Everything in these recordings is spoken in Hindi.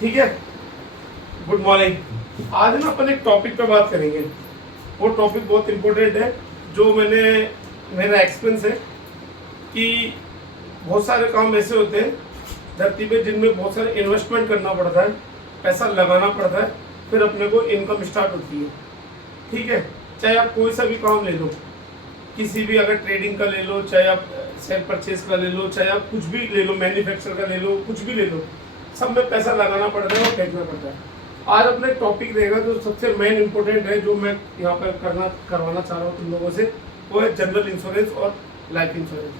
ठीक है, गुड मॉर्निंग। आज ना अपन एक टॉपिक पे बात करेंगे। वो टॉपिक बहुत इम्पोर्टेंट है। जो मेरा एक्सपीरियंस है कि बहुत सारे काम ऐसे होते हैं धरती पे जिनमें बहुत सारे इन्वेस्टमेंट करना पड़ता है, पैसा लगाना पड़ता है, फिर अपने को इनकम स्टार्ट होती है। ठीक है, चाहे आप कोई सा भी काम ले लो, किसी भी, अगर ट्रेडिंग का ले लो, चाहे आप शेयर परचेज का ले लो, चाहे आप कुछ भी ले लो, मैन्युफैक्चर का ले लो, कुछ भी ले लो, सब में पैसा लगाना पड़ता है और फेंकना पड़ता है। आज अपने टॉपिक रहेगा जो सबसे मेन इंपॉर्टेंट है, जो मैं यहाँ पर करवाना चाह रहा हूँ तुम लोगों से, वो है जनरल इंश्योरेंस और लाइफ इंश्योरेंस।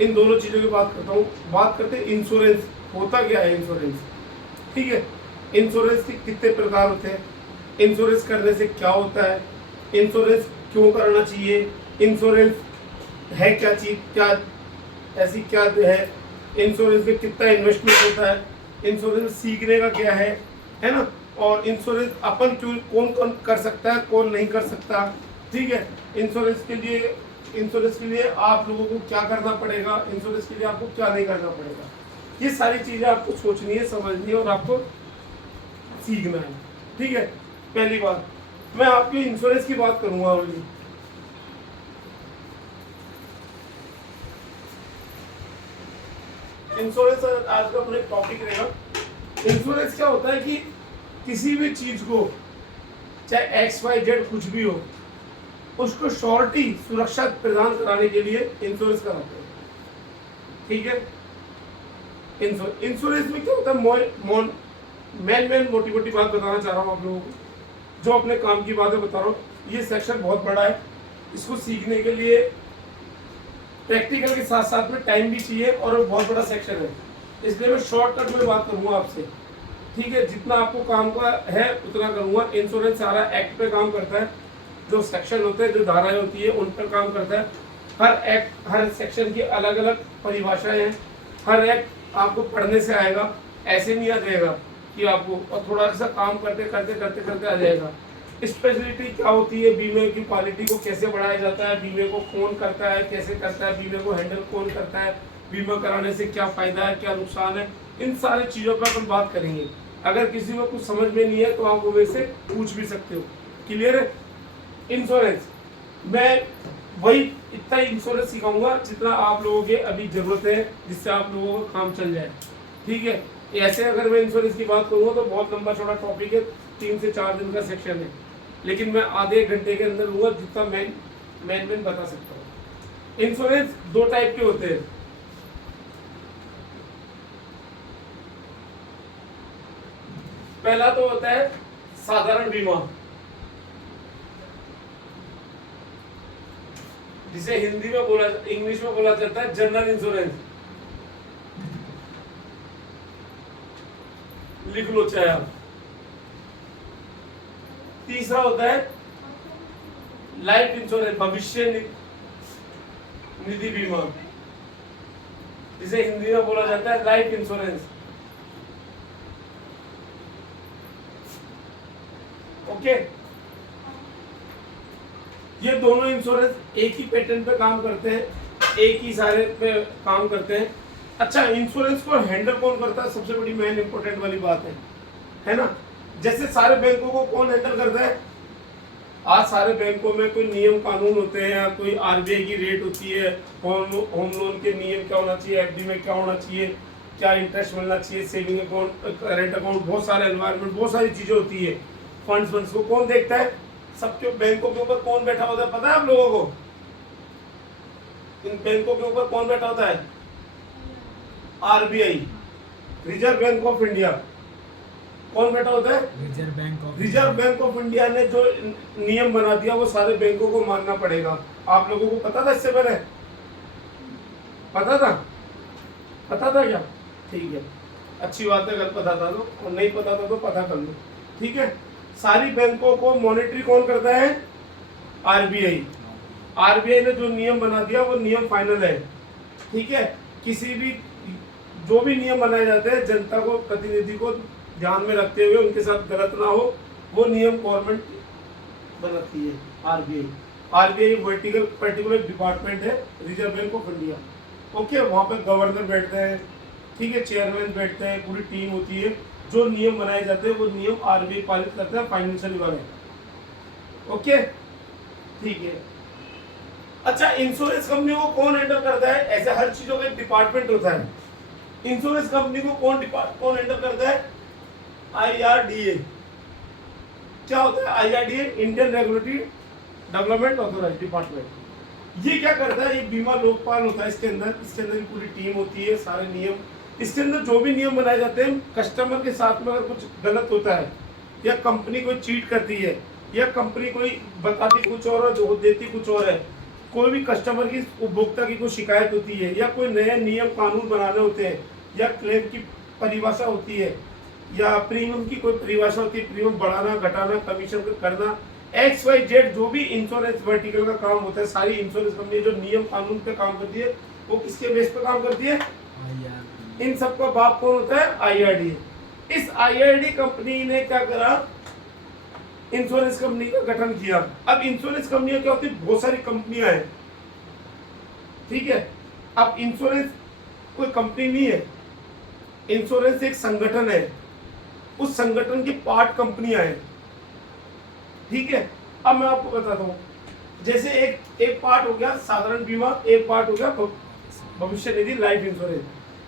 इन दोनों चीज़ों की बात करता हूँ। बात करते हैं इंश्योरेंस, होता क्या है इंश्योरेंस। ठीक है, इंश्योरेंस के कितने प्रकार होते हैं, इंश्योरेंस करने से क्या होता है, इंश्योरेंस क्यों करना चाहिए, इंश्योरेंस है क्या चीज़, क्या ऐसी क्या है, इंश्योरेंस में कितना इन्वेस्टमेंट होता है, इंश्योरेंस सीखने का क्या है ना, और इंश्योरेंस अपन क्यों, कौन कौन कर सकता है, कौन नहीं कर सकता। ठीक है, इंश्योरेंस के लिए आप लोगों को क्या करना पड़ेगा, इंश्योरेंस के लिए आपको क्या नहीं करना पड़ेगा, ये सारी चीज़ें आपको सोचनी है, समझनी है और आपको सीखना है। ठीक है, पहली बात मैं आपकी इंश्योरेंस की बात करूंगा ओनली। इंश्योरेंस आज का अपने टॉपिक रहेगा। इंश्योरेंस क्या होता है कि किसी भी चीज को, चाहे XYZ कुछ भी हो, उसको श्योरिटी, सुरक्षा प्रदान कराने के लिए इंश्योरेंस कराते हैं। ठीक है, इंश्योरेंस में क्या होता है, मेन मोटी बात बताना चाह रहा हूँ आप लोगों को, जो अपने काम की बातें बता रहा हूँ। ये सेक्शन बहुत बड़ा है, इसको सीखने के लिए प्रैक्टिकल के साथ साथ में टाइम भी चाहिए और बहुत बड़ा सेक्शन है, इसलिए मैं शॉर्टकट में बात करूंगा आपसे। ठीक है, जितना आपको काम का है उतना करूंगा। इंश्योरेंस सारा एक्ट पे काम करता है, जो सेक्शन होते हैं, जो धाराएं होती है, उन पर काम करता है। हर एक्ट, हर सेक्शन की अलग अलग परिभाषाएं हैं। हर एक्ट आपको पढ़ने से आएगा, ऐसे नहीं आ जाएगा कि आपको, और थोड़ा सा काम करते करते करते करते आ जाएगा। स्पेशलिटी क्या होती है, बीमे की क्वालिटी को कैसे बढ़ाया जाता है, बीमे को कौन करता है, कैसे करता है, बीमे को हैंडल कौन करता है, बीमा कराने से क्या फायदा है, क्या नुकसान है, इन सारी चीज़ों पर अपन बात करेंगे। अगर किसी को कुछ समझ में नहीं है तो आप वो मेरे से पूछ भी सकते हो। क्लियर है। इंश्योरेंस मैं वही इतना इंश्योरेंस सिखाऊंगा जितना आप लोगों के अभी जरूरत है, जिससे आप लोगों का काम चल जाए। ठीक है, ऐसे अगर मैं इंश्योरेंस की बात करूँगा तो बहुत लंबा चौड़ा टॉपिक है, 3 से 4 दिन का सेक्शन है, लेकिन मैं आधे घंटे के अंदर लूँगा जितना मैं बता सकता हूँ। इंश्योरेंस 2 टाइप के होते हैं। पहला तो होता है साधारण बीमा, जिसे हिंदी में इंग्लिश में बोला जाता है जनरल इंश्योरेंस। लिख लो चाहे आप। तीसरा होता है लाइफ इंश्योरेंस, भविष्य निधि बीमा, जिसे हिंदी में बोला जाता है लाइफ इंश्योरेंस। ओके, ये दोनों इंश्योरेंस एक ही पैटर्न पे काम करते हैं, एक ही सारे पे काम करते हैं। अच्छा, इंश्योरेंस को हैंडल कौन करता है, सबसे बड़ी मेन इंपॉर्टेंट वाली बात है ना। जैसे सारे बैंकों को कौन हैंडल करता है, आज सारे बैंकों में कोई नियम कानून होते हैं, कोई RBI की रेट होती है, होम लोन के नियम क्या होना चाहिए, FD में क्या होना चाहिए, क्या इंटरेस्ट मिलना चाहिए, सेविंग अकाउंट, करेंट अकाउंट, बहुत सारे एनवायरमेंट, बहुत सारी चीज़ें होती है। फंड्स को कौन देखता है, सबके बैंकों के ऊपर कौन बैठा होता है पता है आप लोगों को। इन बैंकों के ऊपर कौन बैठा होता है, RBI, reserve bank of India. कौन बैठा होता है, रिजर्व बैंक ऑफ इंडिया ने जो नियम बना दिया वो सारे बैंकों को मानना पड़ेगा। आप लोगों को पता था इससे पहले, पता था क्या, ठीक है, अच्छी बात है, अगर पता था तो, और नहीं पता था तो पता कर लो। ठीक है, सारी बैंकों को मॉनिटरी कौन करता है, RBI ने जो नियम बना दिया वो नियम फाइनल है। ठीक है, किसी भी, जो भी नियम बनाए जाते हैं जनता को, प्रतिनिधि को ध्यान में रखते हुए, उनके साथ गलत ना हो, वो नियम गवर्नमेंट बनाती है। RBI पर्टिकुलर डिपार्टमेंट है reserve bank of India. Okay, वहाँ पे गवर्नर बैठते हैं, ठीक है, चेयरमैन बैठते हैं, पूरी टीम होती है, जो नियम बनाए जाते हैं वो नियम आरबीआई पालित करता है, फाइनेंशियल वाले। ओके, ठीक है। अच्छा, इंश्योरेंस कंपनी को कौन हैंडल करता है? ऐसे हर चीजों का एक डिपार्टमेंट होता है। इंश्योरेंस कंपनी को कौन हैंडल करता है? IRDA। क्या होता है IRDA? Indian regulatory development authorize department. ये क्या करता है? ये बीमा लोकपाल होता है, इसके अंदर भी पूरी टीम होती है, सारे नियम, इसके अंदर जो भी नियम बनाए जाते हैं, कस्टमर के साथ में अगर कुछ गलत होता है, या कंपनी कोई चीट करती है, या कंपनी कोई बताती कुछ और है, देती कुछ और है, कोई भी कस्टमर की, उपभोक्ता की कोई शिकायत होती है, या कोई नए नियम कानून बनाने होते हैं, या क्लेम की परिभाषा होती है, या प्रीमियम की कोई परिभाषा होती है, प्रीमियम बढ़ाना घटाना, कमीशन करना, XYZ जो भी इंश्योरेंस वर्टिकल का काम होता है, सारी इंश्योरेंस कंपनी जो नियम कानून पे काम करती है, वो किसके बेस पे काम करती है? इन सबका बाप कौन होता है? IRDA। इस IRDA कंपनी ने क्या करा? इंश्योरेंस कंपनी का गठन किया। अब इंश्योरेंस कंपनियां क्या होती है? बहुत सारी कंपनियां हैं, ठीक है। अब इंश्योरेंस कोई कंपनी नहीं है, इंश्योरेंस एक संगठन है, उस संगठन की पार्ट कंपनियां हैं, ठीक है। अब मैं आपको बताता हूँ, जैसे एक पार्ट हो गया साधारण बीमा, एक पार्ट हो गया भविष्य निधि लाइफ इंश्योरेंस।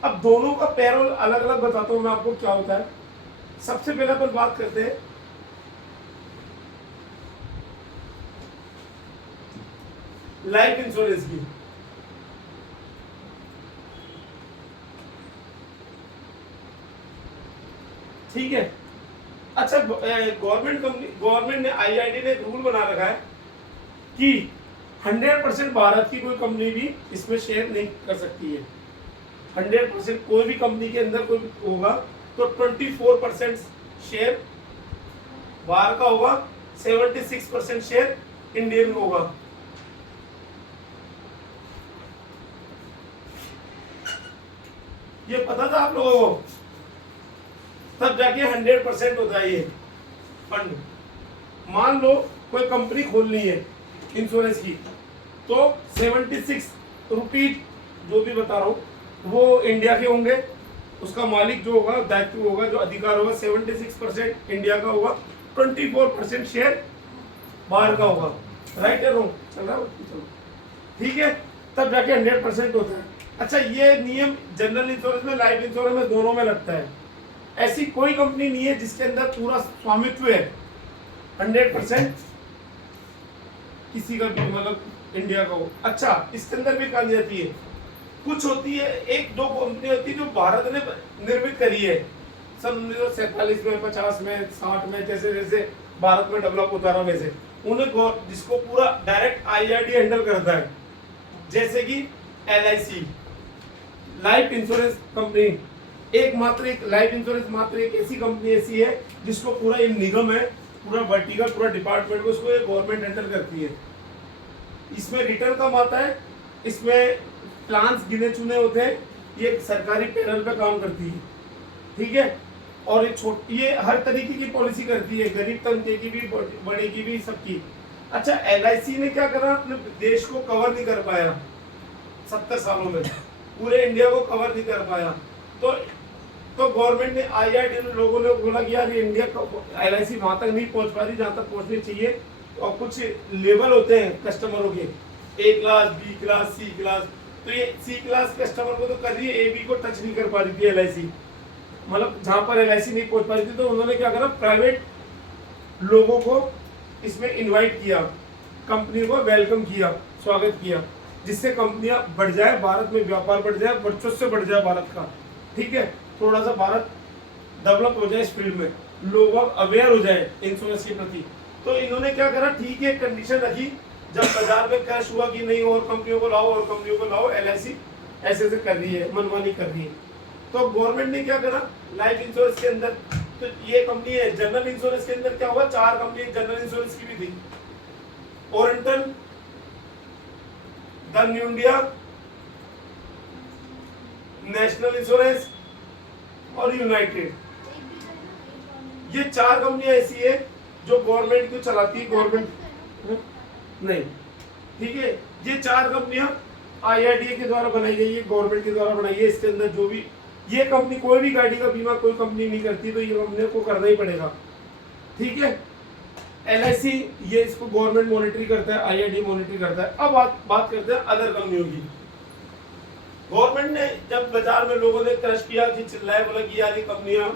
अब दोनों का पैरोल अलग अलग बताता हूँ मैं आपको क्या होता है। सबसे पहले अपन बात करते हैं लाइफ इंश्योरेंस की। ठीक है। अच्छा, गवर्नमेंट ने IRDA ने एक रूल बना रखा है कि 100% भारत की कोई कंपनी भी इसमें शेयर नहीं कर सकती है। 100% कोई भी कंपनी के अंदर कोई होगा तो 24% शेयर बाहर का होगा, 76% शेयर इंडियन होगा। ये पता था आप लोगों को? तब जाके 100% होता है ये फंड। मान लो कोई कंपनी खोलनी है इंश्योरेंस की, तो 76 रुपीज जो भी बता रहा हूँ वो इंडिया के होंगे, उसका मालिक जो होगा, दायित्व होगा, जो अधिकार होगा, 76% इंडिया का होगा, 24% शेयर बाहर का होगा। राइट है? रॉन्ग चल रहा है? चलो ठीक है, तब जाके 100% होता है। अच्छा, ये नियम जनरल इंश्योरेंस में, लाइफ इंश्योरेंस में, दोनों में लगता है। ऐसी कोई कंपनी नहीं है जिसके अंदर पूरा स्वामित्व है 100% किसी का भी, मतलब इंडिया का हो। अच्छा, इसके अंदर भी कहा जाती है, कुछ होती है, एक दो कंपनी होती है जो भारत ने निर्मित करी है सन 1947 में, 50 में, 60 में, जैसे जैसे भारत में डेवलप होता रहा वैसे उन्हें, जिसको पूरा डायरेक्ट IRDA हैंडल करता है। जैसे कि LIC लाइफ इंश्योरेंस कंपनी, एक लाइफ इंश्योरेंस मात्र एक ऐसी कंपनी ऐसी है जिसको पूरा एक निगम है, पूरा वर्टिकल, पूरा डिपार्टमेंट को उसको एक गवर्नमेंट हैंडल करती है। इसमें रिटर्न कम आता है, इसमें प्लान्स गिने चुने होते हैं, ये सरकारी पैनल पे काम करती है, ठीक है। और ये हर तरीके की पॉलिसी करती है, गरीब तबके की भी, बड़े की भी, सबकी। अच्छा, LIC ने क्या करा? अपने देश को कवर नहीं कर पाया 70 सालों में, पूरे इंडिया को कवर नहीं कर पाया, तो गवर्नमेंट ने, IRDA लोगों ने बोला कि यार ये इंडिया LIC वहां तक नहीं पहुंच पा रही जहां तक पहुंचनी चाहिए, और कुछ लेवल होते हैं कस्टमरों के, A class, B class, C class, तो ये C क्लास कस्टमर को तो कर रही है, AB को टच नहीं कर पा रही थी LIC, मतलब जहां पर LIC नहीं पहुंच पा रही थी, तो उन्होंने क्या करा? प्राइवेट लोगों को इसमें इन्वाइट किया, कंपनी को वेलकम किया, स्वागत किया, जिससे कंपनियां बढ़ जाए, भारत में व्यापार बढ़ जाए, वर्चस्व बढ़ जाए भारत का, ठीक है। थोड़ा सा भारत डेवलप हो जाए इस फील्ड में, लोग अवेयर हो जाए इंश्योरेंस के प्रति। तो इन्होंने क्या करा? ठीक है, कंडीशन रखी, जब बाजार में क्रैश हुआ कि नहीं और कंपनियों को लाओ, और कंपनियों को लाओ, LIC ऐसे ऐसे कर रही है, मनमानी कर रही है, तो गवर्नमेंट ने क्या करा? लाइफ इंश्योरेंस के अंदर, तो ये कंपनी है, जनरल इंश्योरेंस के अंदर क्या हुआ? 4 कंपनी जनरल इंश्योरेंस की भी थी, oriental, the new India, national insurance और यूनाइटेड। ये 4 कंपनियां ऐसी है जो गवर्नमेंट को चलाती है, गवर्नमेंट नहीं, ठीक है। ये 4 कंपनियां IRDA के द्वारा बनाई गई है, गवर्नमेंट के द्वारा बनाई है। इसके अंदर जो भी ये कंपनी कोई भी गाड़ी का बीमा कोई कंपनी नहीं करती, तो ये कंपनी को करना ही पड़ेगा। ठीक है। LIC ये इसको गवर्नमेंट मॉनिटरी करता है, IRDAI मॉनिटरी करता है। अब बात करते हैं अदर कंपनियों की। गवर्नमेंट ने जब बाजार में लोगों ने क्रश किया कि चिल्लाए, बोला कि यार ये कंपनियां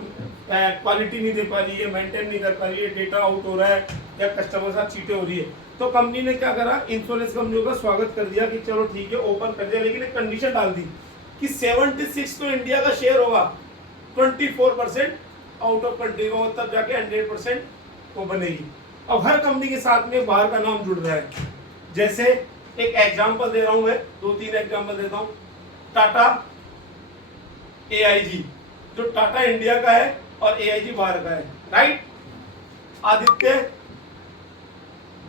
क्वालिटी नहीं दे पा रही है, मेंटेन नहीं कर पा रही है, डेटा आउट हो रहा है या कस्टमर साथ चीटें हो रही है, तो कंपनी ने क्या करा, इंश्योरेंस कंपनियों का स्वागत कर दिया कि चलो ठीक है ओपन कर दिया, लेकिन एक कंडीशन डाल दी कि 76 तो इंडिया का शेयर होगा, 24% आउट ऑफ कंट्री का, तब जाके 100% वो बनेगी। अब हर कंपनी के साथ में बाहर का नाम जुड़ रहा है। जैसे एक एग्जांपल दे रहा हूं मैं, 2-3 एग्जांपल देता हूं। टाटा AIG, जो टाटा इंडिया का है और AIG बाहर का है, राइट। आदित्य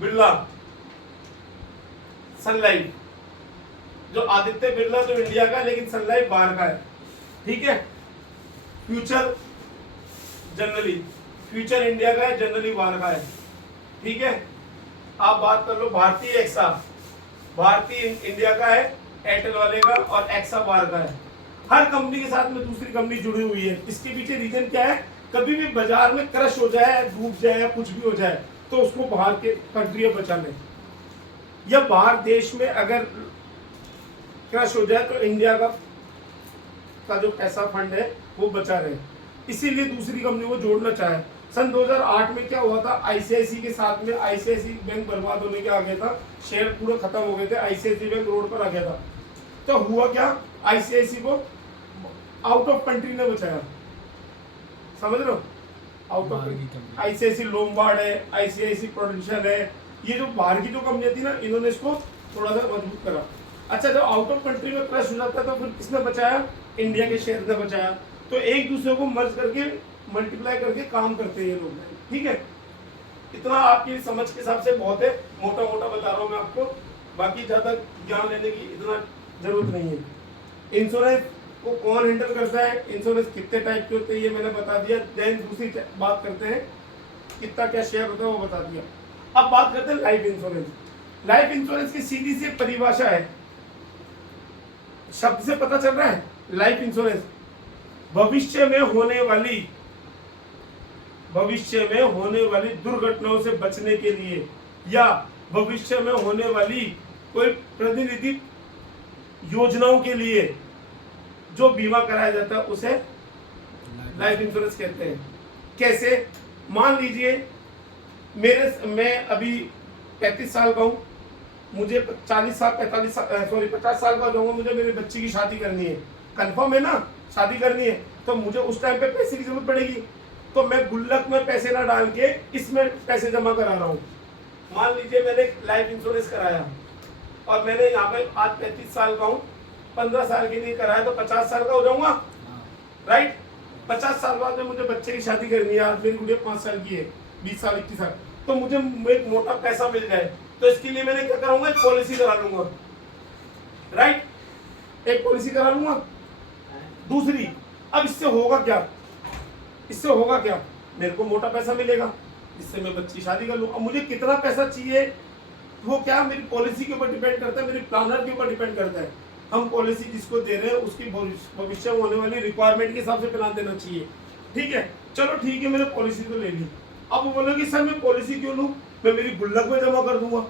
बिरला सन लाइफ, जो आदित्य बिरला तो इंडिया का है लेकिन सन लाइफ बाहर का है। ठीक है। फ्यूचर जनरली, फ्यूचर इंडिया का है, जनरली बाहर का है। ठीक है। आप बात कर लो भारतीय एक्सा, भारतीय इंडिया का है, एयरटेल वाले का, और एक्सा बाहर का है। हर कंपनी के साथ में दूसरी कंपनी जुड़ी हुई है। इसके पीछे रीजन क्या है, कभी भी बाजार में क्रश हो जाए, डूब जाए या कुछ भी हो जाए, तो उसको बाहर के कंट्री में बचा ले, या बाहर देश में अगर क्रश हो जाए तो इंडिया का जो पैसा फंड है वो बचा रहे, इसीलिए दूसरी कंपनी को जोड़ना चाहे। सन 2008 में क्या हुआ था, ICICI के साथ में, ICICI बैंक बर्बाद होने के आ गया था, शेयर पूरे खत्म हो गए थे, ICICI बैंक रोड पर आ गया था। तो हुआ क्या, ICICI को आउट ऑफ कंट्री ने बचाया, समझ लो, आउट ऑफ ICICI लोम्बार्ड है, ICICI प्रोडेंशियल है, ये जो बाहर की जो कंपनी थी ना, इन्होंने इसको थोड़ा सा मजबूत करा। अच्छा, जब आउट ऑफ कंट्री में क्रश हो जाता है तो फिर किसने बचाया, इंडिया के शेयर ने बचाया। तो एक दूसरे को मर्ज करके, मल्टीप्लाई करके काम करते हैं ये लोग। ठीक है। इतना आपकी समझ के हिसाब से बहुत है, मोटा मोटा बता रहा हूँ मैं आपको, बाकी ज्यादा ज्ञान लेने की इतना जरूरत नहीं है। इंश्योरेंस को कौन हैंडल करता है, इंश्योरेंस कितने टाइप के होते हैं ये मैंने बता दिया। देन दूसरी बात करते हैं कितना क्या शेयर होता है वो बता दिया। अब बात करते हैं लाइफ इंश्योरेंस। लाइफ इंश्योरेंस की सीधी सी परिभाषा है, शब्द से पता चल रहा है, लाइफ इंश्योरेंस भविष्य में होने वाली दुर्घटनाओं से बचने के लिए, या भविष्य में होने वाली कोई प्रतिनिधि योजनाओं के लिए जो बीमा कराया जाता है उसे लाइफ इंश्योरेंस कहते हैं। कैसे, मान लीजिए मैं अभी 35 साल का हूँ, मुझे 50 साल का हो जाऊंगा, मुझे मेरे बच्ची की शादी करनी है, कंफर्म है ना, शादी करनी है, तो मुझे उस टाइम पे पैसे की जरूरत पड़ेगी, तो मैं गुल्लक में पैसे ना डाल के इसमें पैसे जमा करा रहा हूँ। मान लीजिए मैंने लाइफ इंश्योरेंस कराया और मैंने यहाँ पे आज 35 साल का हूँ, 15 साल के लिए कराया तो 50 साल का हो जाऊंगा, राइट। 50 साल बाद में मुझे बच्चे की शादी करनी है, आज मेरी गुड़िया 5 साल की है, 20 साल 21 साल, तो मुझे एक मोटा पैसा मिल जाए, तो इसके लिए मैंने क्या करूंगा, एक पॉलिसी करा लूंगा, राइट, एक पॉलिसी करा लूंगा। दूसरी, अब इससे होगा क्या, मेरे को मोटा पैसा मिलेगा, इससे मैं बच्ची शादी कर लूँ। अब मुझे कितना पैसा चाहिए वो क्या मेरी पॉलिसी के ऊपर डिपेंड करता है, मेरी प्लानर के ऊपर डिपेंड करता है। हम पॉलिसी जिसको दे रहे हैं उसकी भविष्य में होने वाली रिक्वायरमेंट के हिसाब से प्लान देना चाहिए। ठीक है, चलो ठीक है, मैंने पॉलिसी तो ले ली। अब वो बोलोगे सर मैं पॉलिसी क्यों लूँ, मैं मेरी गुल्लक में जमा कर दूंगा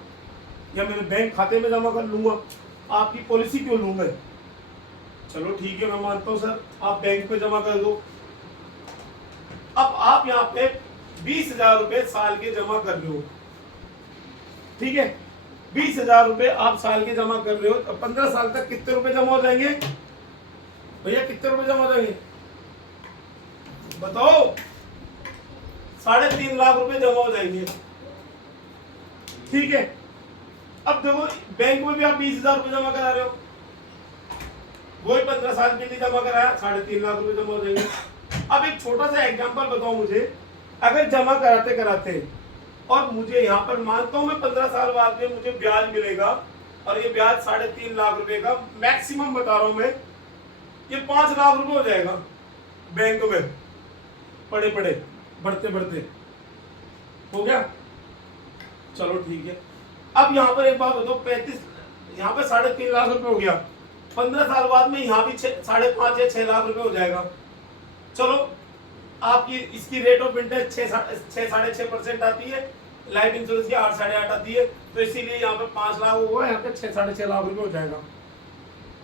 या मेरे बैंक खाते में जमा कर लूंगा, आपकी पॉलिसी क्यों लूँ मैं। चलो ठीक है, मैं मानता हूँ सर, आप बैंक में जमा कर दो। अब आप यहाँ पे 20,000 रुपए साल के जमा कर रहे हो, ठीक है, 20,000 रुपए आप साल के जमा कर रहे हो, तो 15 साल तक कितने रुपए जमा हो जाएंगे भैया, कितने रुपए जमा हो जाएंगे बताओ, 3.5 लाख रुपए जमा हो जाएंगे। ठीक है, अब देखो बैंक में भी आप 20,000 रुपए जमा करा रहे हो, वही 15 साल के लिए जमा कराया, 3.5 लाख रुपए जमा हो जाएंगे। अब एक छोटा सा एग्जांपल बताओ मुझे, अगर जमा कराते कराते और मुझे यहाँ पर मानता हूं मैं 15 साल बाद में मुझे ब्याज मिलेगा, और ये ब्याज 3.5 लाख रुपए का मैक्सिमम बता रहा हूं मैं, ये 5 लाख रुपए हो जाएगा बैंक में, पड़े पड़े बढ़ते बढ़ते हो गया। चलो ठीक है, अब यहाँ पर एक बात बताओ, 35 यहाँ पे 3.5 लाख रुपए हो गया, 15 साल बाद में यहाँ भी 5.5 या 6 लाख रुपए हो जाएगा। चलो आपकी इसकी रेट ऑफ इंटरेस्ट 6.5% आती है, लाइफ इंश्योरेंस की 8.5 आती है, तो इसीलिए यहाँ पे 5 लाख होगा, यहाँ पे 6.5 लाख रुपए हो जाएगा।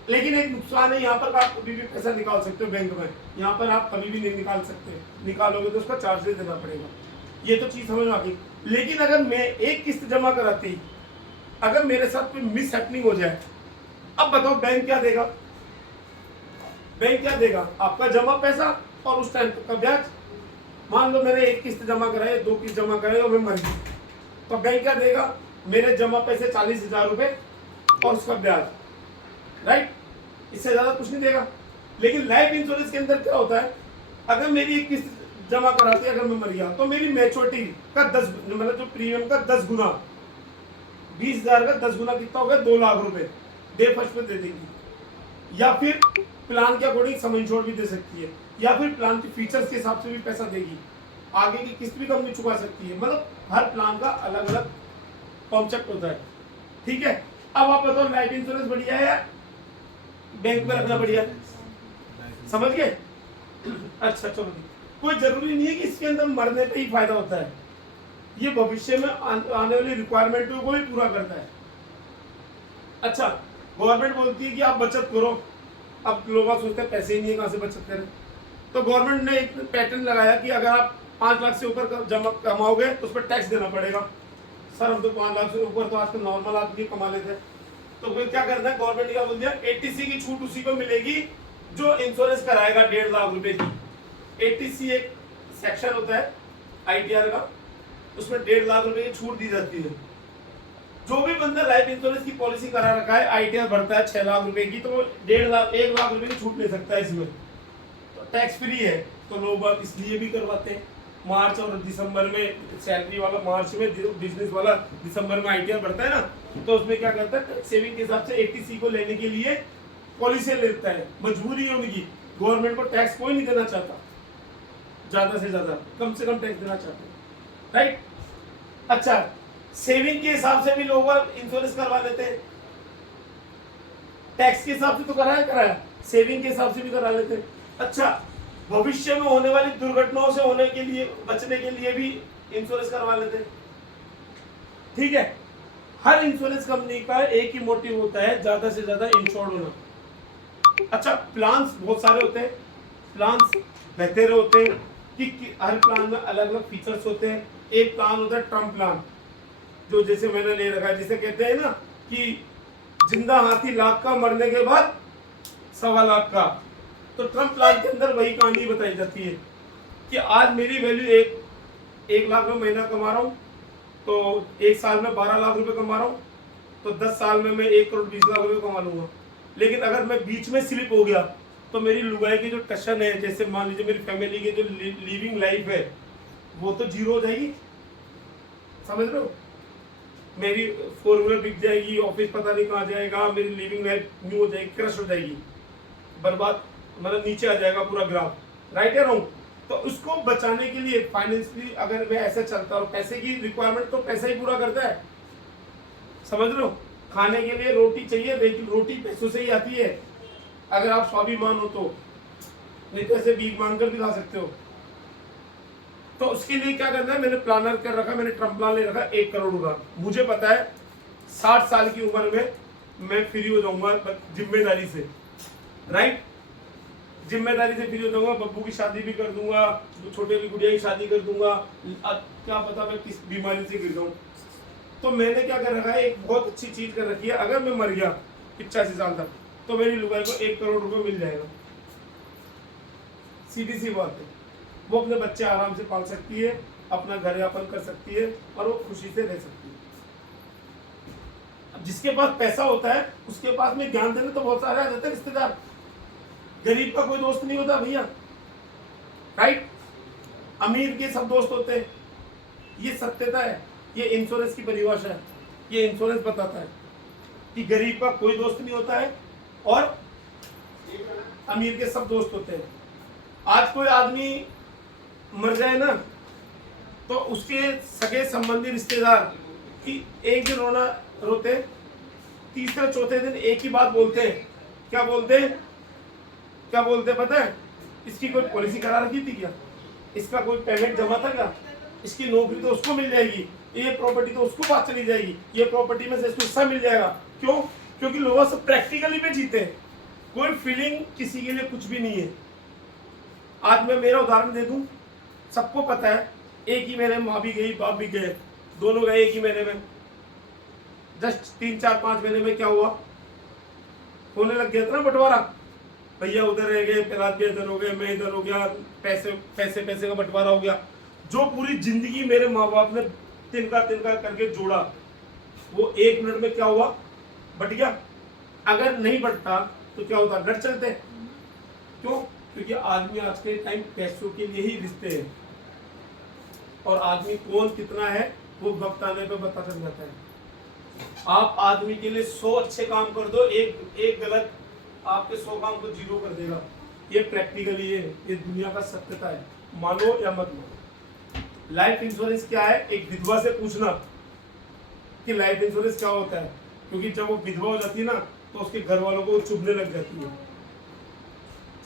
लेकिन एक नुकसान है, यहाँ पर आप कभी भी पैसा निकाल सकते हो बैंक में, यहाँ पर आप कभी भी नहीं निकाल सकते, निकालोगे तो उसका चार्जेस देना पड़ेगा। ये तो चीज़ समझ में आ गई। लेकिन अगर मैं एक किस्त जमा कराती, अगर मेरे साथ कोई मिस हैपनिंग हो जाए, अब बताओ बैंक क्या देगा? बैंक क्या देगा? आपका जमा पैसा और उस टाइम का ब्याज। मान लो मैंने एक किस्त जमा कराई, 2 किस्त जमा कराई और मैं मर गई, तो बैंक क्या देगा? मेरे जमा पैसे 40,000 रुपए और उसका ब्याज, राइट? इससे ज्यादा कुछ नहीं देगा। लेकिन लाइफ इंश्योरेंस के अंदर क्या होता है, अगर मेरी एक किस्त जमा कराती है, अगर मैं मर गया, तो मेरी मैच्योरिटी का 10 मतलब जो प्रीमियम का 10 गुना, 20,000 का 10 गुना कितना हो गया? 2 लाख रुपए डे फर्स्ट में दे देगी। या फिर प्लान के अकॉर्डिंग सम इंश्योर्ड भी दे सकती है, या फिर प्लान के फीचर्स के हिसाब से भी पैसा देगी, आगे की किस्त भी कंपनी चुका सकती है। मतलब हर प्लान का अलग अलग कॉन्सेप्ट होता है, ठीक है? अब आप बताओ लाइफ इंश्योरेंस बढ़िया है या बैंक में रखना बढ़िया है? समझ गए? अच्छा चलो, कोई जरूरी नहीं है कि इसके अंदर मरने पे ही फायदा होता है, ये भविष्य में आने वाली रिक्वायरमेंटों को भी पूरा करता है। अच्छा, गवर्नमेंट बोलती है कि आप बचत करो, अब लोग सोचते हैं पैसे ही नहीं है, कहाँ से बचत करें? तो गवर्नमेंट ने एक पैटर्न लगाया कि अगर आप 5 लाख से ऊपर जमा कमाओगे तो उस पर टैक्स देना पड़ेगा। सर हम तो 5 लाख से ऊपर तो आजकल नॉर्मल आदमी कमा लेते हैं, तो फिर क्या करना है? गवर्नमेंट ने क्या बोल दिया, 80C की छूट उसी को मिलेगी जो इंश्योरेंस कराएगा 1.5 लाख रुपए की। 80C एक सेक्शन होता है ITR का, उसमें 1.5 लाख रुपए की छूट दी जाती है। जो भी बंदा लाइफ इंश्योरेंस की पॉलिसी करा रखा है, ITR भरता है 6 लाख रुपए की, तो वो 1 लाख रुपए की छूट ले सकता है इसमें, तो टैक्स फ्री है। तो लोग इसलिए भी करवाते हैं। मार्च और दिसंबर में सैलरी वाला मार्च में, बिजनेस वाला दिसंबर में ITR भरता है ना, तो उसमें क्या करता है, सेविंग के हिसाब से 80C को लेने के लिए पॉलिसी लेता है। मजबूरी है उनकी, गवर्नमेंट को टैक्स कोई नहीं देना चाहता, ज्यादा से ज्यादा कम से कम टैक्स देना चाहते हैं, राइट? अच्छा, सेविंग के हिसाब से भी लोग इंश्योरेंस करवा लेते हैं, टैक्स के हिसाब से तो कराया, सेविंग के हिसाब से भी करा लेते हैं। अच्छा, भविष्य में होने वाली दुर्घटनाओं से होने के लिए, बचने के लिए भी इंश्योरेंस करवा लेते हैं, ठीक है? हर इंश्योरेंस कंपनी का एक ही मोटिव होता है, ज्यादा से ज्यादा इंश्योर्ड होना। अच्छा, प्लान्स बहुत सारे होते हैं, प्लान्स बेहतर होते हैं कि हर प्लान में अलग अलग फीचर्स होते हैं। एक प्लान होता है टर्म प्लान, जो जैसे मैंने ले रखा है, जिसे कहते हैं ना कि जिंदा हाथी लाख का, मरने के बाद 1.25 लाख का। तो टर्म प्लान के अंदर वही कहानी बताई जाती है कि आज मेरी वैल्यू 1 लाख में महीना कमा रहा हूँ, तो 1 साल में 12 लाख रुपए कमा रहा हूँ, तो 10 साल में मैं 1 करोड़ 20 लाख रुपए कमा लूंगा। लेकिन अगर मैं बीच में स्लिप हो गया, तो मेरी लुगाई की जो टशन है, जैसे मान लीजिए मेरी फैमिली की जो लिविंग लाइफ है, वो तो जीरो हो जाएगी, समझ रहे हो? मेरी 4 व्हीलर बिक जाएगी, ऑफिस पता नहीं कहाँ जाएगा, मेरी लिविंग लाइफ न्यू हो जाएगी, क्रश हो जाएगी, बर्बाद, मतलब नीचे आ जाएगा पूरा ग्राफ, राइट या रॉन्ग? तो उसको बचाने के लिए फाइनेंशियली अगर मैं ऐसे चलता हूँ, पैसे की रिक्वायरमेंट तो पैसा ही पूरा करता है, समझ रहे हो? खाने के लिए रोटी चाहिए, लेकिन रोटी पैसों से ही आती है, अगर आप स्वाभिमान हो तो, नहीं तो ऐसे भीख मांग कर भी खा सकते हो। तो उसके लिए क्या करना है, मैंने प्लानर कर रखा, मैंने टर्म प्लान ले रखा 1 करोड़ का। मुझे पता है 60 साल की उम्र में मैं फ्री हो जाऊंगा जिम्मेदारी से, राइट? जिम्मेदारी से फ्री हो जाऊंगा, बब्बू की शादी भी कर दूंगा, छोटे की गुड़िया की शादी कर दूंगा, क्या पता मैं किस बीमारी से गिर जाऊं। तो मैंने क्या कर रखा है, एक बहुत अच्छी चीज कर रखी है, अगर मैं मर गया 85 साल तक, तो मेरी लुगाई को 1 करोड़ रुपए मिल जाएगा। सीधी सी बात है, वो अपने बच्चे आराम से पाल सकती है, अपना घर यापन कर सकती है, और वो खुशी से रह सकती है। अब जिसके पास पैसा होता है, उसके पास में ज्ञान देने तो बहुत सारे आ जाते हैं रिश्तेदार, गरीब का कोई दोस्त नहीं होता भैया, राइट? अमीर के सब दोस्त होते हैं, ये सत्यता है, ये इंश्योरेंस की परिभाषा है। ये इंश्योरेंस बताता है कि गरीब का कोई दोस्त नहीं होता है और अमीर के सब दोस्त होते हैं। आज कोई आदमी मर जाए ना, तो उसके सगे संबंधी रिश्तेदार कि एक दिन रोते, तीसरे चौथे दिन एक ही बात बोलते हैं क्या बोलते हैं, क्या बोलते हैं पता है, इसकी कोई पॉलिसी करा रखी थी क्या, इसका कोई पेमेंट जमा था क्या, इसकी नौकरी तो उसको मिल जाएगी, ये प्रॉपर्टी तो उसको पास चली जाएगी, ये प्रॉपर्टी में से इसको हिस्सा मिल जाएगा। क्यों? क्योंकि लोग सब प्रैक्टिकली में जीते हैं, कोई फीलिंग किसी के लिए कुछ भी नहीं है। आज मैं मेरा उदाहरण दे दूं, सबको पता है, एक ही महीने माँ भी गई बाप भी गए, दोनों गए एक ही महीने में। जस्ट 3-4-5 महीने में क्या हुआ, होने लग गया था ना बंटवारा, भैया उधर रह गए, फिर आप इधर हो गए, मैं इधर हो गया, पैसे पैसे पैसे का बंटवारा हो गया। जो पूरी जिंदगी मेरे माँ बाप ने तिनका तिनका करके जोड़ा, वो 1 मिनट में क्या हुआ, बट गया। अगर नहीं बटता तो क्या होता, घर चलते। क्यों? क्योंकि आदमी आज के टाइम पैसों के लिए ही रिश्ते हैं, और आदमी कौन कितना है वो वक्त आने पे पता चल जाता है। आप आदमी के लिए 100 अच्छे काम कर दो, एक गलत आपके 100 काम को 0 कर देगा। ये प्रैक्टिकली है, ये दुनिया का सत्यता है, मानो या मत मानो। लाइफ इंश्योरेंस क्या है, एक विधवा से पूछना कि लाइफ इंश्योरेंस क्या होता है, क्योंकि जब वो विधवा हो जाती है ना तो उसके घर वालों को चुभने लग जाती है।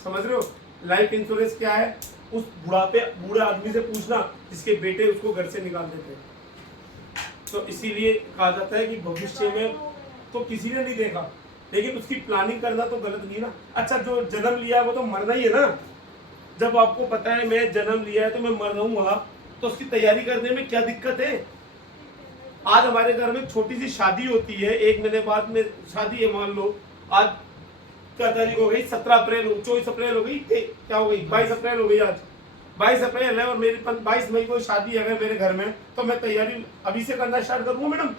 समझ रहे हो? लाइफ इंश्योरेंस क्या है, उस बूढ़े आदमी से पूछना जिसके बेटे उसको घर से निकाल देते हैं। तो इसीलिए कहा जाता है कि भविष्य में तो किसी ने नहीं देखा, लेकिन उसकी प्लानिंग करना तो गलत नहीं ना। अच्छा, जो जन्म लिया है वो तो मरना ही है ना। जब आपको पता है मैं जन्म लिया है तो मैं मर रहूंगा, तो उसकी तैयारी करने में क्या दिक्कत है। आज हमारे घर में छोटी सी शादी होती है, 1 महीने बाद में शादी है, मान लो आज क्या तारीख हो गई, 17 अप्रैल, 24 अप्रैल हो गई, क्या हो गई, 22 अप्रैल हो गई। आज 22 अप्रैल है और मेरी 22 मई को शादी है अगर मेरे घर में, तो मैं तैयारी अभी से करना स्टार्ट करूंगा मैडम,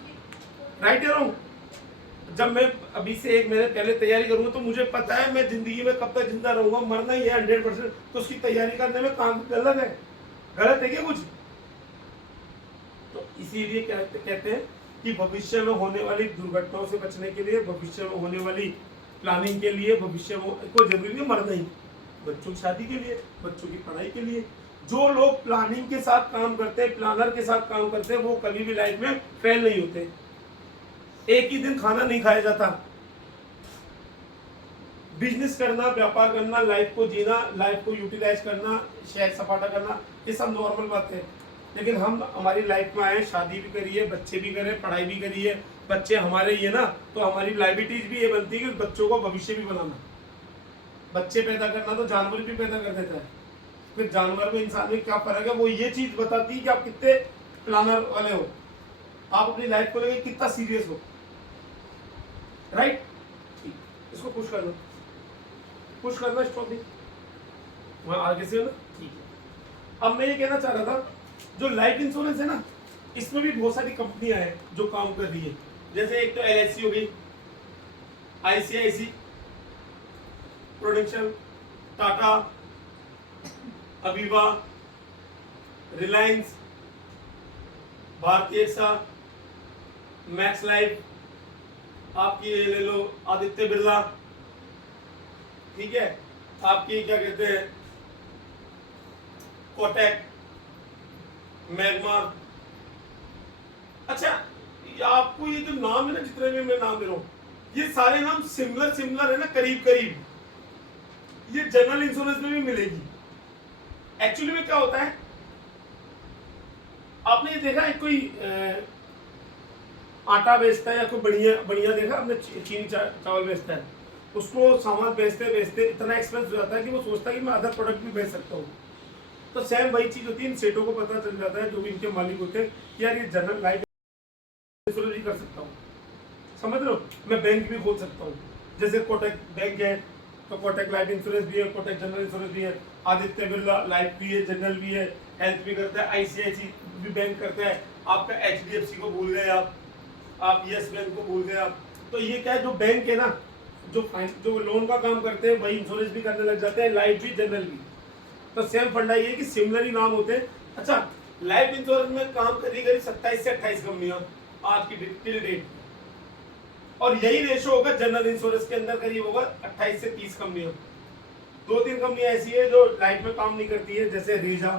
राइट या रॉन्ग? जब मैं अभी से 1 महीने पहले तैयारी करूंगा तो मुझे पता है मैं जिंदगी में कब तक जिंदा रहूंगा, मरना ही है 100%, तो उसकी तैयारी करने में काम गलत है? गलत है क्या कुछ? तो इसीलिए कहते हैं कि भविष्य में होने वाली दुर्घटनाओं से बचने के लिए, भविष्य में होने वाली प्लानिंग के लिए, भविष्य में कोई जरूरी नहीं मरना ही, बच्चों की शादी के लिए, बच्चों की पढ़ाई के लिए। जो लोग प्लानिंग के साथ काम करते हैं, प्लानर के साथ काम करते हैं, वो कभी भी लाइफ में फेल नहीं होते। एक ही दिन खाना नहीं खाया जाता। बिजनेस करना, व्यापार करना, लाइफ को जीना, लाइफ को यूटिलाइज करना, शेयर सपाटा करना, ये सब नॉर्मल बात है। लेकिन हम हमारी लाइफ में आए, शादी भी करी है, बच्चे भी करे, पढ़ाई भी करी है, बच्चे हमारे ही है ना, तो हमारी लाइबिलिटीज भी ये बनती है कि बच्चों को भविष्य भी बनाना। बच्चे पैदा करना तो जानवर भी पैदा कर देता है, फिर जानवर में इंसान में क्या फर्क है, वो ये चीज बताती है कि आप कितने प्लानर वाले हो, आप अपनी लाइफ को लेकर कितना सीरियस हो, राइट? इसको पुश कर दो, पुश करना स्टॉप नहीं, वहां आगे से हो ना, ठीक है। अब मैं ये कहना चाह रहा था, जो लाइफ इंश्योरेंस है ना, इसमें भी बहुत सारी कंपनियां हैं जो काम कर रही है। जैसे एक तो LIC हो गई, ICICI production, Tata, Aviva, Reliance, भारतीय एक्सा, मैक्स लाइफ, आपकी ये ले लो आदित्य बिरला, ठीक है, आपकी क्या कहते हैं कोटक, मैग्मा। अच्छा, आपको ये जो नाम है ना, जितने भी मैं नाम दे रहा हूं, ये सारे नाम सिमिलर है ना, करीब करीब, ये जनरल इंश्योरेंस में भी मिलेगी। एक्चुअली में क्या होता है, आपने ये देखा है कोई आटा बेचता है या कोई बढ़िया देखा आपने, चीनी चावल बेचता है, उसको सामान बेचते बेचते इतना एक्सपेंस हो जाता है कि वो सोचता है कि मैं अदर प्रोडक्ट भी बेच सकता हूँ। तो सेम वही चीज होती है, इन सेठों को पता चल जाता है, जो भी इनके मालिक होते हैं, कि यार ये जनरल लाइफ इंश्योरेंस भी कर सकता हूँ, समझ लो, मैं बैंक भी खोल सकता हूँ। जैसे कोटक बैंक है तो कोटक लाइफ इंश्योरेंस भी है, कोटक जनरल इंश्योरेंस भी है, आदित्य बिरला लाइफ भी है, जनरल भी है, हेल्थ भी करता है, ICICI भी बैंक करता है, आपका HDFC को भूल गए आप यस बैंक को भूल गए आप। तो ये क्या है, जो बैंक है ना, जो लोन का काम करते हैं वही इंश्योरेंस भी करने लग जाते हैं, लाइफ भी जनरल भी। तो सेम फंडा ये कि सिमिलर ही नाम होते हैं। अच्छा, लाइफ इंश्योरेंस में काम करी 27 से 28 कंपनियां आज की टिल डेट, और यही रेशो होगा जनरल इंश्योरेंस के अंदर, करीब होगा 28 से 30 कंपनियां। 2-3 कंपनियां ऐसी है जो लाइफ में काम नहीं करती है, जैसे रीजा,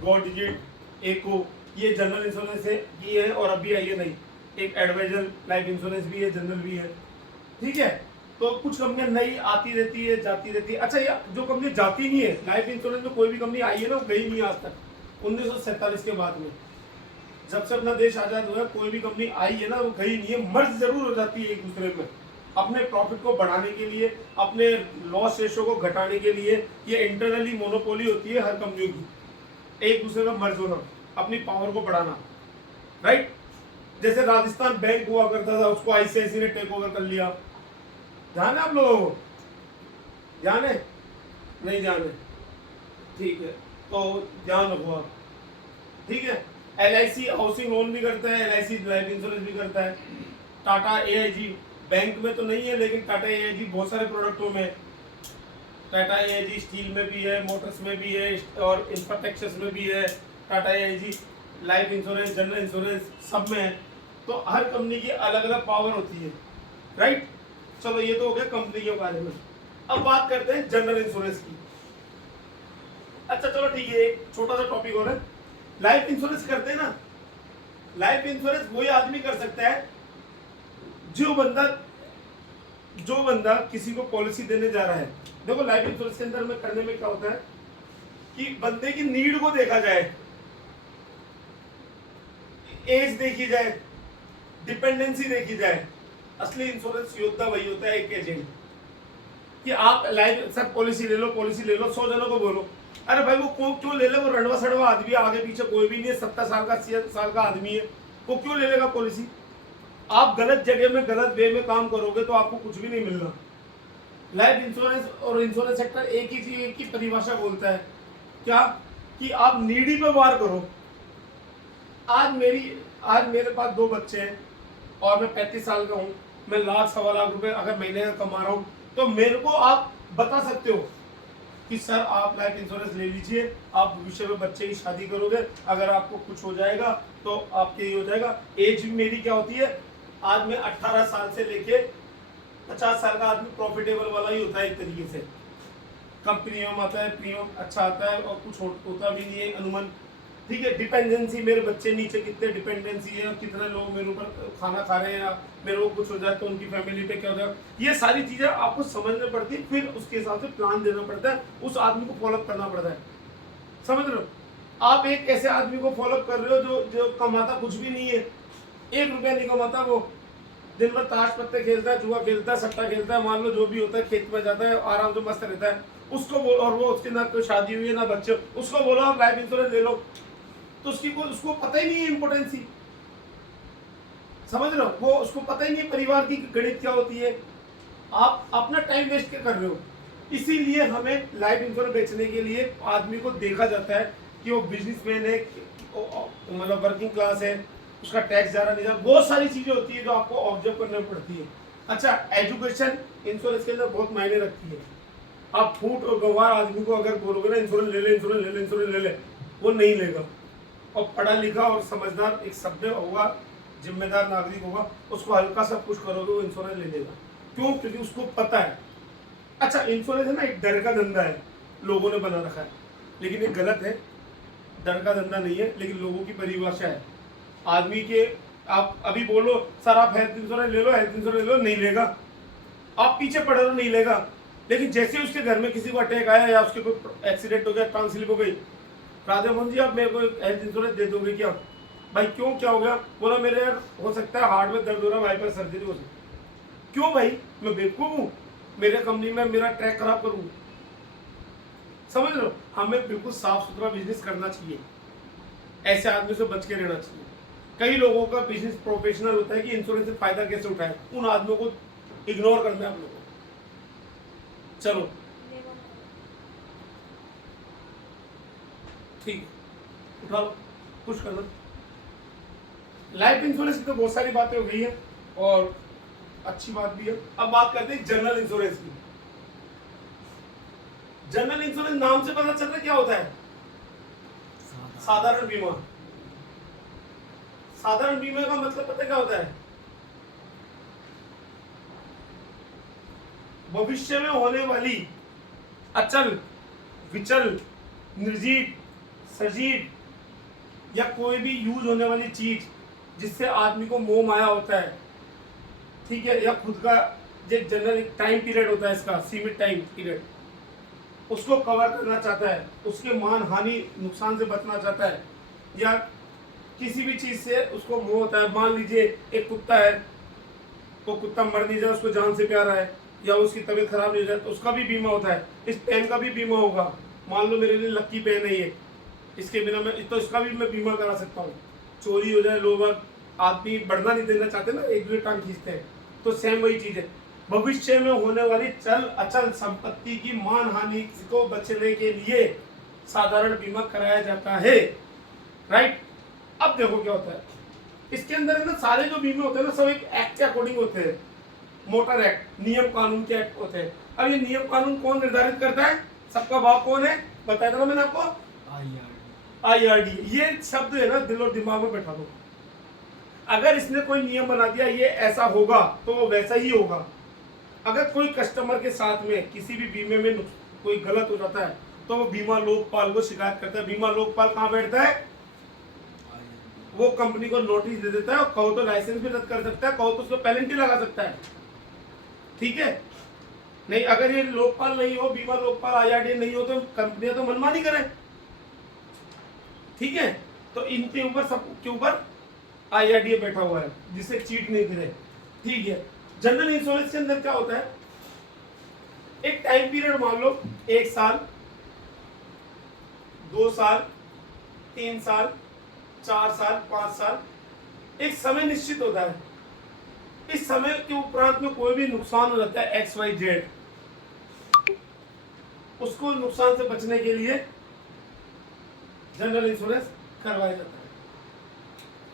गो डिजिट, एको, ये जनरल इंश्योरेंस है की है, और अभी आई है नहीं, एक एडवाइजर लाइफ इंश्योरेंस भी है, जनरल भी है, ठीक है। तो कुछ कंपनियां नई आती रहती है, जाती रहती है। अच्छा, ये जो कंपनी जाती नहीं है, लाइफ इंश्योरेंस में कोई भी कंपनी आई है ना, वो गई नहीं आज तक। 1947 के बाद में जब से अपना देश आजाद हुआ है, कोई भी कंपनी आई है ना, वो गई नहीं है। मर्ज जरूर हो जाती है एक दूसरे में, अपने प्रॉफिट को बढ़ाने के लिए, अपने लॉस रेशो को घटाने के लिए। ये इंटरनली मोनोपोली होती है हर कंपनी की, एक दूसरे का मर्ज होना, अपनी पावर को बढ़ाना, राइट। जैसे राजस्थान बैंक हुआ करता था, उसको आईसीआईसी ने टेक ओवर कर लिया। ध्यान है आप लोगों को? ध्यान है? नहीं ध्यान है? ठीक है, तो ध्यान रखो आप, ठीक है। एलआईसी हाउसिंग लोन भी करता है, एलआईसी लाइफ इंश्योरेंस भी करता है। टाटा एआईजी बैंक में तो नहीं है, लेकिन टाटा एआईजी बहुत सारे प्रोडक्टों में। टाटा एआईजी स्टील में भी है, मोटर्स में भी है, और इंफ्रास्ट्रक्चर में भी है। Tata AIG life insurance, general insurance सब में है। तो हर कंपनी की अलग अलग पावर होती है, राइट। चलो, ये तो हो गया कंपनी के बारे में। अब बात करते हैं जनरल इंश्योरेंस की। अच्छा चलो ठीक है, एक छोटा सा टॉपिक और है। लाइफ इंश्योरेंस करते हैं ना, लाइफ इंश्योरेंस वही आदमी कर सकता है जो बंदा किसी को पॉलिसी देने जा रहा है। देखो, लाइफ इंश्योरेंस के अंदर में करने में क्या होता है कि बंदे की नीड को देखा जाए, एज देखी जाए, डिपेंडेंसी देखी जाए। असली इंश्योरेंस योद्धा वही होता है, एक एजेंट, कि आप लाइफ सब पॉलिसी ले लो, पॉलिसी ले लो, 100 जनों को बोलो, अरे भाई वो क्यों ले ले, वो रंडवा सड़वा आदमी, आगे पीछे कोई भी नहीं है, 70 साल का 80 साल का आदमी है, वो क्यों ले लेगा पॉलिसी। आप गलत जगह में गलत वे में काम करोगे तो आपको कुछ भी नहीं मिलना। लाइफ इंश्योरेंस और इंश्योरेंस सेक्टर एक ही चीज, एक ही परिभाषा बोलता है, क्या, कि आप नीडी पे वार करो। आज मेरे पास 2 बच्चे हैं और मैं 35 साल का हूँ, मैं लाख सवा लाख रुपए अगर महीने का कमा रहा हूँ, तो मेरे को आप बता सकते हो कि सर आप लाइफ इंश्योरेंस ले लीजिए, आप भविष्य में बच्चे की शादी करोगे, अगर आपको कुछ हो जाएगा तो आपके ये हो जाएगा। एज मेरी क्या होती है, आज मैं 18 साल से लेके 50 साल का आदमी प्रॉफिटेबल वाला ही होता है एक तरीके से। कम प्रीमियम आता है, प्रीमियम अच्छा आता है, और कुछ होता भी नहीं है अनुमान, ठीक है। डिपेंडेंसी, मेरे बच्चे नीचे कितने डिपेंडेंसी है, कितने लोग मेरे ऊपर खाना खा रहे हैं, या मेरे को कुछ हो जाए तो उनकी फैमिली पे क्या हो जाए, ये सारी चीजें आपको समझना पड़ती है। फिर उसके हिसाब से प्लान देना पड़ता है, उस आदमी को फॉलोअप करना पड़ता है, समझ रहे हो। आप एक ऐसे आदमी को फॉलोअप कर रहे हो जो कमाता कुछ भी नहीं है, 1 रुपया नहीं कमाता, वो दिन भर ताश पत्ते खेलता है, जुआ खेलता है, सट्टा खेलता है, मान लो जो भी होता है, खेत में जाता है, आराम से मस्त रहता है, उसको बोलो, और वो उसके ना कोई शादी हुई है ना बच्चे, उसको बोलो आप लाइफ इंश्योरेंस ले लो, तो उसको पता ही नहीं है इम्पोर्टेंसी, समझ रहे हो। वो उसको पता ही नहीं है परिवार की गणित क्या होती है। आप अपना टाइम वेस्ट क्या कर रहे हो। इसीलिए हमें लाइफ इंश्योरेंस बेचने के लिए आदमी को देखा जाता है कि वो बिजनेसमैन है, मतलब वर्किंग क्लास है, उसका टैक्स ज़्यादा नहीं जाता, बहुत सारी चीज़ें होती है जो आपको ऑब्जर्व करनी पड़ती है। अच्छा, एजुकेशन इंश्योरेंस के अंदर बहुत मायने रखती है। आप फूट और गंवार आदमी को अगर बोलोगे ना इंश्योरेंस ले ले, इंश्योरेंस ले ले, इंश्योरेंस ले ले, वो नहीं लेगा। और पढ़ा लिखा और समझदार एक सभ्य होगा, जिम्मेदार नागरिक होगा, उसको हल्का सा कुछ करोगे वो इंश्योरेंस ले लेगा। क्यों? क्योंकि उसको पता है। अच्छा, इंश्योरेंस है ना, एक डर का धंधा है, लोगों ने बना रखा है, लेकिन ये गलत है। डर का धंधा नहीं है, लेकिन लोगों की परिभाषा है। आदमी के, आप अभी बोलो सर आप हेल्थ इंश्योरेंस ले लो, हेल्थ इंश्योरेंस ले लो, नहीं लेगा। आप पीछे पड़े हो, नहीं लेगा। लेकिन जैसे उसके घर में किसी को अटैक आया या उसके कोई एक्सीडेंट हो गया, टांग स्लिप हो गई, राधे मोहन जी आप मेरे को हेल्थ इंश्योरेंस दे दोगे क्या? भाई क्यों, क्या हो गया? बोला मेरे यार हो सकता है हार्ट में दर्द हो रहा है, बाईपास सर्जरी हो सकती। क्यों भाई, मैं बेवकूफ हूँ मेरे कंपनी में मेरा ट्रैक खराब करूँ? समझ लो, हमें बिल्कुल साफ सुथरा बिजनेस करना चाहिए, ऐसे आदमी से बच के रहना चाहिए। कई लोगों का बिजनेस प्रोफेशनल होता है कि इंश्योरेंस से फायदा कैसे उठाए, उन आदमियों को इग्नोर करना है आप लोगों को। चलो ठीक है, उठा लो, कुछ करना। लाइफ इंश्योरेंस की तो बहुत सारी बातें हो गई है और अच्छी बात भी है। अब बात करते हैं जनरल इंश्योरेंस की। जनरल इंश्योरेंस नाम से पता चल रहा है क्या होता है, साधारण बीमा। साधारण बीमा का मतलब पता क्या होता है? भविष्य में होने वाली अचल, विचल, निर्जीव, सजीव या कोई भी यूज होने वाली चीज जिससे आदमी को मोह माया होता है, ठीक है, या खुद का जो जनरल टाइम पीरियड होता है इसका सीमित टाइम पीरियड, उसको कवर करना चाहता है, उसके मान हानि नुकसान से बचना चाहता है, या किसी भी चीज से उसको मोह होता है। मान लीजिए एक कुत्ता है, वो कुत्ता मर नहीं जाए, उसको जान से प्यारा है, या उसकी तबीयत खराब नहीं हो जाए, तो उसका भी बीमा होता है। इस पेन का भी बीमा होगा। मान लो मेरे लिए लक्की पेन है ये, इसके बिना मैं तो इसका भी मैं बीमा करा सकता हूँ। चोरी हो जाए, लोग आदमी बढ़ना नहीं देना चाहते ना, एक दूसरे टांग खींचते हैं, तो सेम वही चीज है। भविष्य में होने वाली चल अचल संपत्ति की मान हानि को बचने के लिए साधारण बीमा कराया जाता है, राइट। अब देखो क्या होता है इसके अंदर है ना, सारे जो बीमे होते हैं ना सब एक एक्ट के अकॉर्डिंग होते हैं, मोटर एक्ट, नियम कानून के एक्ट होते हैं। अब ये नियम कानून कौन निर्धारित करता है? सबका बाप कौन है? बताया था ना मैंने आपको, IRD। ये शब्द है ना दिल और दिमाग में बैठा दो। अगर इसने कोई नियम बना दिया ये ऐसा होगा तो वो वैसा ही होगा। अगर कोई कस्टमर के साथ में किसी भी बीमे में कोई गलत हो जाता है तो वो बीमा लोकपाल को शिकायत करता है। बीमा लोकपाल कहाँ बैठता है? वो कंपनी को नोटिस दे देता है, और कहो तो लाइसेंस भी रद्द कर सकता है, कहो तो उसको पेनल्टी लगा सकता है, ठीक है। नहीं, अगर ये लोकपाल नहीं हो, बीमा लोकपाल IRD नहीं हो, तो कंपनियां तो मनमानी करें, ठीक है। तो इनके ऊपर सब के ऊपर IRD बैठा हुआ है जिससे चीट नहीं करे, ठीक है। जनरल इंश्योरेंस के अंदर क्या होता है, एक टाइम पीरियड मान लो 1 साल, 2 साल, 3 साल, 4 साल, 5 साल, एक समय निश्चित होता है। इस समय के उपरांत में कोई भी नुकसान हो जाता है XYZ, उसको नुकसान से बचने के लिए जनरल इंश्योरेंस करवाया जाता है,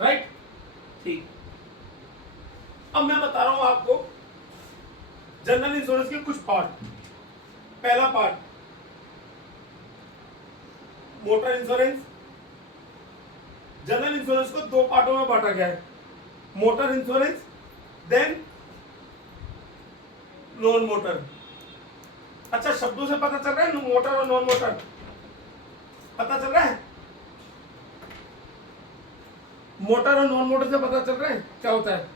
राइट, ठीक। अब मैं बता रहा हूं आपको जनरल इंश्योरेंस के कुछ पार्ट। पहला part motor insurance. General insurance को 2 पार्टों में बांटा गया है, motor insurance then non motor. अच्छा, शब्दों से पता चल रहा है मोटर और नॉन मोटर, पता चल रहा है? मोटर और नॉन मोटर से पता चल रहा है क्या होता है?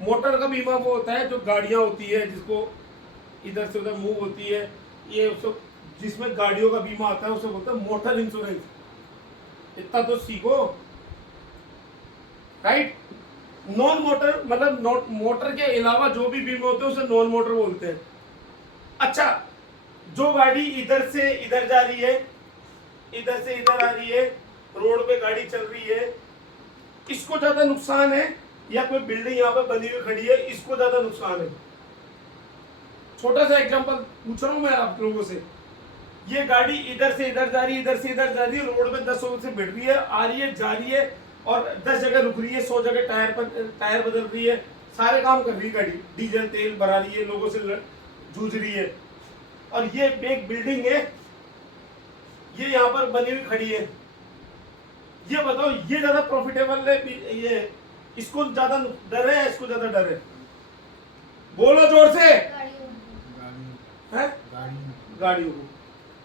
मोटर का बीमा वो होता है जो गाड़ियां होती है जिसको इधर से उधर मूव होती है, ये उसको जिसमें गाड़ियों का बीमा आता है उसे बोलते हैं मोटर इंश्योरेंस। इतना तो सीखो, राइट। नॉन मोटर मतलब मोटर के अलावा जो भी बीमा होते हैं उसे नॉन मोटर बोलते हैं। अच्छा, जो गाड़ी इधर से इधर जा रही है, इधर से इधर आ रही है, रोड पे गाड़ी चल रही है, इसको ज्यादा नुकसान है, या कोई बिल्डिंग यहाँ पे बनी हुई खड़ी है इसको ज्यादा नुकसान है? छोटा सा एग्जांपल पूछ रहा हूं मैं आप लोगों से। ये गाड़ी इधर से इधर जा रही है, इधर से इधर जा रही है, रोड पे 10 लोगों से भिड़ रही है, आ रही है, जा रही है, और 10 जगह रुक रही है, 100 जगह टायर बदल रही है, सारे काम कर रही है गाड़ी, डीजल तेल भरा रही है, लोगों से जूझ रही है, और ये एक बिल्डिंग है, ये यहाँ पर बनी हुई खड़ी है। ये बताओ ये ज्यादा प्रॉफिटेबल है, ये इसको ज्यादा डर है, इसको ज्यादा डर है? बोलो जोर से। गाड़ियों को।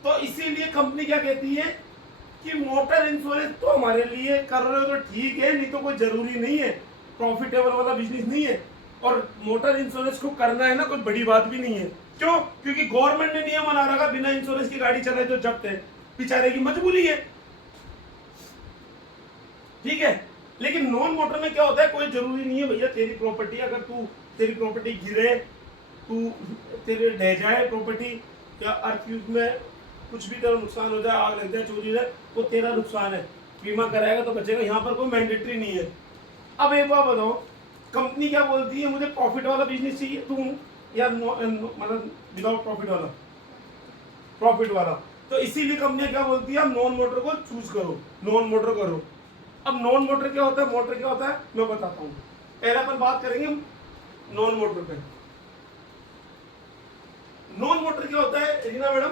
तो इसीलिए कंपनी क्या कहती है कि मोटर इंश्योरेंस तो हमारे लिए कर रहे हो तो ठीक है, नहीं तो कोई जरूरी नहीं है, प्रॉफिटेबल वाला बिजनेस नहीं है। और मोटर इंश्योरेंस को करना है ना कोई बड़ी बात भी नहीं है। क्यों? क्योंकि गवर्नमेंट ने नियम बना रखा बिना इंश्योरेंस की गाड़ी चलाए तो जब्त है, बेचारे की मजबूरी है, ठीक है। लेकिन नॉन मोटर में क्या होता है, कोई जरूरी नहीं है भैया, तेरी प्रॉपर्टी अगर तेरी प्रॉपर्टी गिरे, तेरे ढह जाए प्रॉपर्टी, या अर्थ में कुछ भी तेरा नुकसान हो जाए, आग लग जाए, चोरी हो जाए, तो तेरा नुकसान है, बीमा कराएगा तो बचेगा। यहाँ पर कोई मैंडेटरी नहीं है। अब एक बात बताओ, कंपनी क्या बोलती है, मुझे प्रॉफिट वाला बिजनेस चाहिए तू, या मतलब विदाउट प्रॉफिट वाला? प्रॉफिट वाला। तो इसीलिए कंपनियां क्या बोलती है, नॉन मोटर को चूज करो, नॉन मोटर करो। अब नॉन मोटर क्या होता है, मोटर क्या होता है, मैं बताता हूँ। पहले अपन बात करेंगे नॉन मोटर पे। नॉन मोटर क्या होता है रीना मैडम?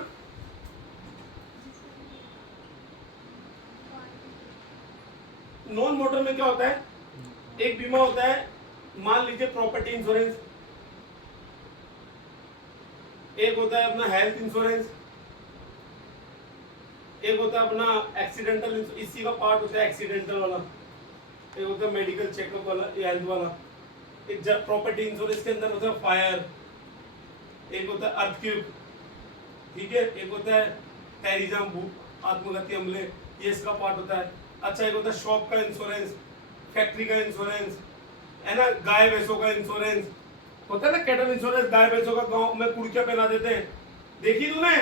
नॉन मोटर में क्या होता है, एक बीमा होता है, मान लीजिए प्रॉपर्टी इंश्योरेंस, एक होता है अपना हेल्थ इंश्योरेंस, एक होता है अपना एक्सीडेंटल, इसी का पार्ट होता है एक्सीडेंटल वाला, एक होता है मेडिकल चेकअप वाला, हेल्थ वाला, एक प्रॉपर्टी इंश्योरेंस के अंदर होता है फायर, एक होता है अर्थक्वेक, ठीक है, एक होता है टेररिज्म, आत्मघाती हमले, ये इसका पार्ट होता है। अच्छा, एक होता है शॉप का इंश्योरेंस, फैक्ट्री का इंश्योरेंस, है ना, गाय भैंसों का इंश्योरेंस होता है ना, कैटल इंश्योरेंस, गाय भैंसों का गांव में कुड़कियां पहना देते हैं, देखी तूने,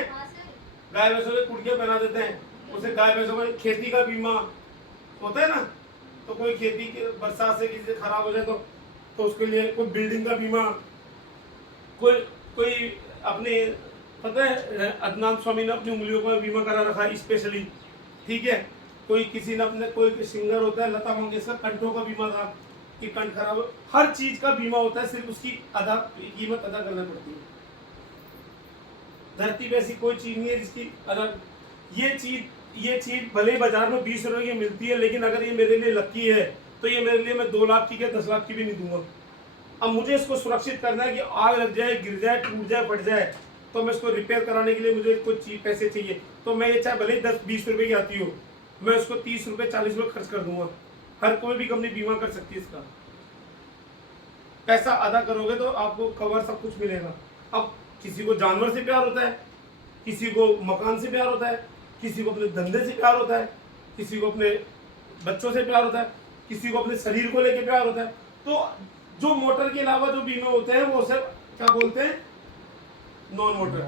गाय भैंसों के कुड़कियां पहना देते हैं, उसे गाय भैंसों का खेती का बीमा होता है ना, तो कोई खेती के बरसात से किसी से खराब हो जाए तो उसके लिए कोई बिल्डिंग का बीमा, कोई कोई अपने, पता है अदनान स्वामी ने अपनी उंगलियों का बीमा करा रखा है स्पेशली, ठीक है, कोई किसी ने अपने, कोई सिंगर होता है लता मंगेशकर, कंठों का बीमा था कि कंठ खराब हो, हर चीज का बीमा होता है, सिर्फ उसकी कीमत अदा करना पड़ती है। धरती पे ऐसी कोई चीज नहीं है जिसकी अगर ये चीज भले ही बाजार में 20 रुपए की मिलती है, लेकिन अगर ये मेरे लिए लकी है तो ये मेरे लिए, मैं 2 लाख की क्या 10 लाख की भी नहीं दूंगा। अब मुझे इसको सुरक्षित करना है कि आग लग जाए, गिर जाए, टूट जाए, फट जाए, तो मैं इसको रिपेयर कराने के लिए मुझे कुछ चीज पैसे चाहिए, तो मैं ये चाहे भले ही 10-20 रुपए की आती हो, मैं उसको 30 रुपए 40 रुपए खर्च कर दूंगा। हर कोई भी कंपनी बीमा कर सकती है इसका। पैसा अदा करोगे तो आपको कवर सब कुछ मिलेगा। अब किसी को जानवर से प्यार होता है, किसी को मकान से प्यार होता है, किसी को अपने धंधे से प्यार होता है, किसी को अपने बच्चों से प्यार होता है, किसी को अपने शरीर को लेके प्यार होता है। तो जो मोटर के अलावा जो बीमा होते हैं वो सब क्या बोलते हैं, नॉन मोटर,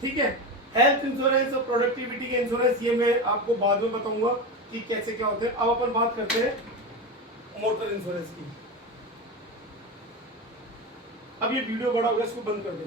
ठीक है। हेल्थ इंश्योरेंस और प्रोडक्टिविटी के इंश्योरेंस, ये मैं आपको बाद में बताऊंगा कि कैसे क्या होते हैं। अब अपन बात करते हैं मोटर इंश्योरेंस की। अब ये वीडियो बड़ा हो गया, इसको बंद कर दें।